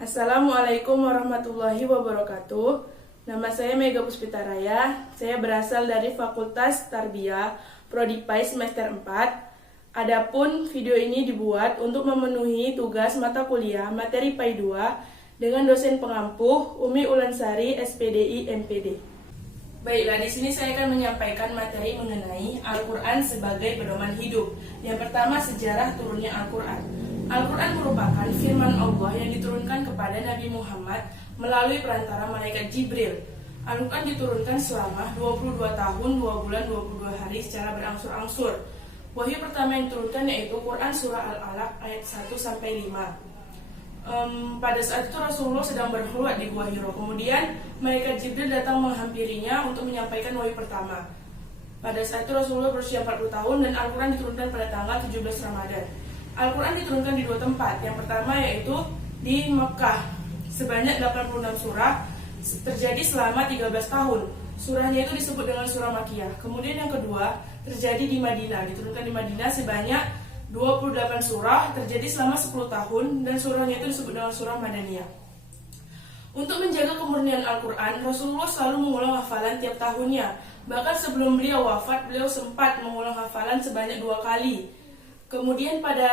Assalamualaikum warahmatullahi wabarakatuh. Nama saya Mega Puspita Raya. Saya berasal dari Fakultas Tarbiyah, Prodi PAI semester 4. Adapun video ini dibuat untuk memenuhi tugas mata kuliah materi PAI 2 dengan dosen pengampuh Umi Ulansari, SPDI MPD. Baiklah, di sini saya akan menyampaikan materi mengenai Al-Quran sebagai pedoman hidup. Yang pertama, sejarah turunnya Al-Quran. Al-Quran merupakan firman Allah yang diturunkan kepada Nabi Muhammad melalui perantara malaikat Jibril. Al-Quran diturunkan selama 22 tahun, 2 bulan, 22 hari secara berangsur-angsur. Wahyu pertama yang diturunkan yaitu Quran Surah Al-Alaq ayat 1-5. Pada saat itu Rasulullah sedang berkhulwat di Gua Hiro. Kemudian malaikat Jibril datang menghampirinya untuk menyampaikan wahyu pertama. Pada saat itu Rasulullah berusia 40 tahun dan Al-Quran diturunkan pada tanggal 17 Ramadan. Al-Quran diturunkan di 2 tempat. Yang pertama yaitu di Mekah, sebanyak 86 surah, terjadi selama 13 tahun. Surahnya itu disebut dengan surah Makkiyah. Kemudian yang kedua terjadi di Madinah, diturunkan di Madinah sebanyak 28 surah, terjadi selama 10 tahun, dan surahnya itu disebut dengan surah Madaniyah. Untuk menjaga kemurnian Al-Quran, Rasulullah selalu mengulang hafalan tiap tahunnya. Bahkan sebelum beliau wafat, beliau sempat mengulang hafalan sebanyak 2 kali. Kemudian pada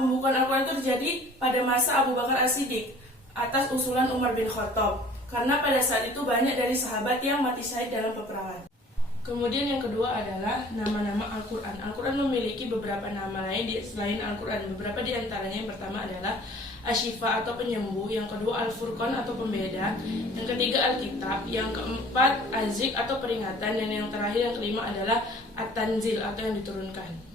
pembukaan Al-Quran itu terjadi pada masa Abu Bakar As-Siddiq atas usulan Umar bin Khattab, karena pada saat itu banyak dari sahabat yang mati syahid dalam peperangan. Kemudian yang kedua adalah nama-nama Al-Quran. Al-Quran memiliki beberapa nama lain selain Al-Quran. Beberapa di antaranya, yang pertama adalah Asy-Syifa atau penyembuh, yang kedua Al-Furqan atau pembeda, yang ketiga Al-Kitab, yang keempat Az-Zik atau peringatan, dan yang terakhir yang kelima adalah At-Tanzil atau yang diturunkan.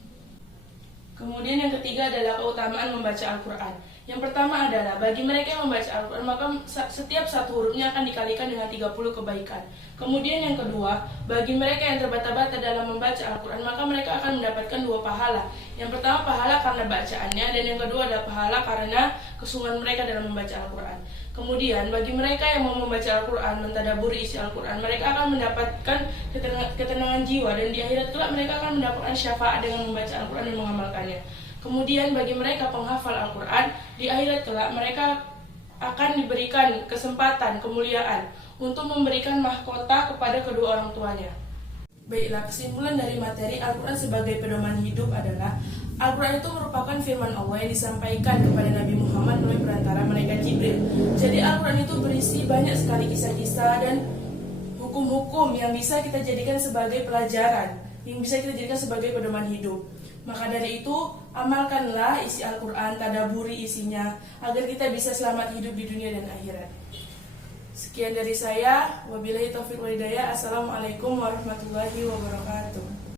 Kemudian yang ketiga adalah keutamaan membaca Al-Quran. Yang pertama adalah bagi mereka yang membaca Al-Quran, maka setiap satu hurufnya akan dikalikan dengan 30 kebaikan. Kemudian yang kedua, bagi mereka yang terbata-bata dalam membaca Al-Quran, maka mereka akan mendapatkan 2 pahala. Yang pertama pahala karena bacaannya, dan yang kedua adalah pahala karena kesungguhan mereka dalam membaca Al-Quran. Kemudian bagi mereka yang mau membaca Al-Quran, mentadaburi isi Al-Quran, mereka akan mendapatkan ketenangan jiwa, dan di akhirat kelak mereka akan mendapatkan syafaat dengan membaca Al-Quran dan mengamalkannya. Kemudian bagi mereka penghafal Al-Quran, di akhirat kelak mereka akan diberikan kesempatan, kemuliaan untuk memberikan mahkota kepada kedua orang tuanya. Baiklah, kesimpulan dari materi Al-Quran sebagai pedoman hidup adalah Al-Quran itu merupakan firman Allah yang disampaikan kepada Nabi Muhammad melalui perantara malaikat Jibril. Jadi Al-Quran itu berisi banyak sekali kisah-kisah dan hukum-hukum yang bisa kita jadikan sebagai pelajaran, yang bisa kita jadikan sebagai pedoman hidup. Maka dari itu, amalkanlah isi Al-Quran, tadaburi isinya, agar kita bisa selamat hidup di dunia dan akhirat. Sekian dari saya, wabillahi taufiq wal hidayah. Assalamualaikum warahmatullahi wabarakatuh.